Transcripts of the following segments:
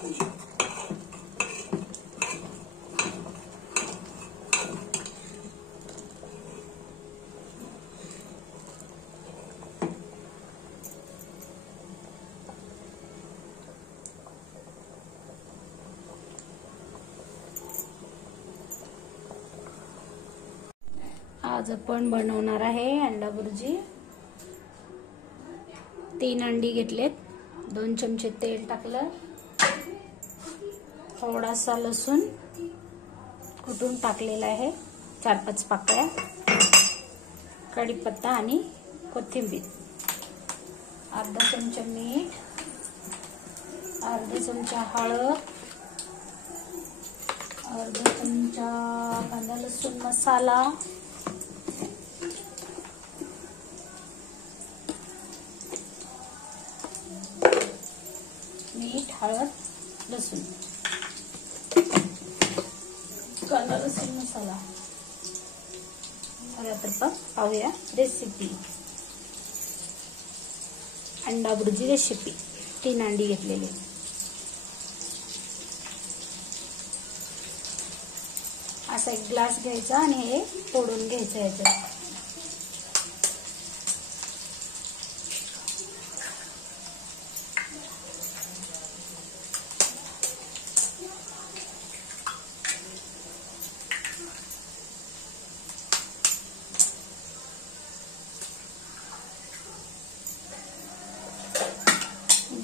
आज आपण बनवणार आहे अंडा भुर्जी। 3 अंडी घेतलेत, 2 चमचे तेल टाकलं, थोडासा लसूण कुटून टाकलेला आहे, 4-5 पाकळ्या, कढीपत्ता आणि कोथिंबीर, अर्धा चमचा मीठ, अर्धा चमचा हळद, अर्धा चमचा कांदा लसूण मसाला, मीठ, हळद, लसूण, कांदा लसूण मसाला। तर पाहूया रेसिपी। अंडा भुर्जी रेसिपी। 3 अंडी घेतलेली, असा एक ग्लास घ्यायचा आणि हे तोडून घ्यायचं याच्यात।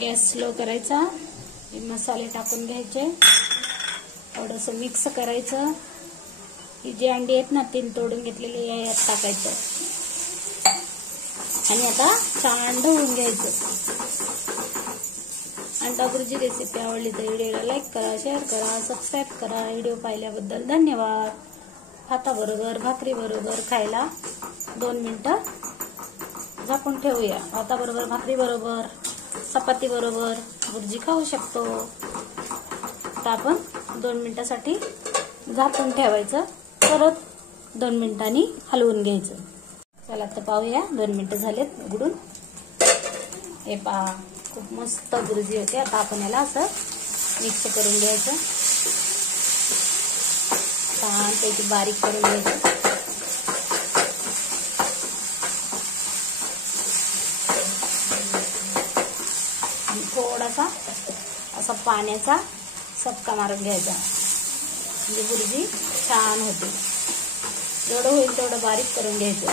गॅस स्लो करायचा, मसाले टाकून घ्यायचे, थोडंसं मिक्स करायचं। ही जी अंडी आहेत ना 3 तोडून घेतलेली यात टाकायचं आणि आता छान ढवळून घ्यायचं। अंडा भुर्जी रेसिपी आवडली तर व्हिडिओला लाईक करा, शेअर करा, सबस्क्राईब करा। व्हिडिओ पाहिल्याबद्दल धन्यवाद। भाताबरोबर भाकरीबरोबर खायला 2 मिनिटं झाकून ठेवूया। भाताबरोबर भाकरीबरोबर चपाती बरोबर भुर्जी खाऊ शकतो। तर आपण 2 मिनिटासाठी झाकून ठेवायचं, परत 2 मिनिटांनी हलवून घ्यायचं। चला तर पाहूया, 2 मिनिटं झालेत उघडून। हे पहा, खूप मस्त भुर्जी होते। आता आपण याला असं मिक्स करून घ्यायचं, छानपैकी बारीक करून घ्यायचं। थोडासा असा पाण्याचा सबका मारून घ्यायचा, म्हणजे भुर्जी छान होते। जेवढं होईल तेवढं बारीक करून घ्यायचं।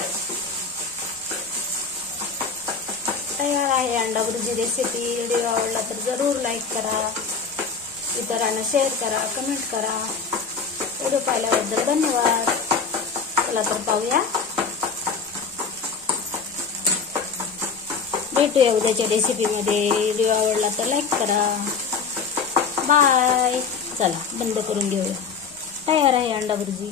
तयार आहे अंडा भुर्जी रेसिपी। व्हिडिओ आवडला तर जरूर लाईक करा, इतरांना शेअर करा, कमेंट करा। व्हिडिओ पाहिल्याबद्दल धन्यवाद। चला तर पाहूया, भेटूया उद्याच्या रेसिपीमध्ये। व्हिडिओ आवडला तर लाईक करा। बाय। चला बंद करून घेऊया। तयार आहे अंडा भुर्जी।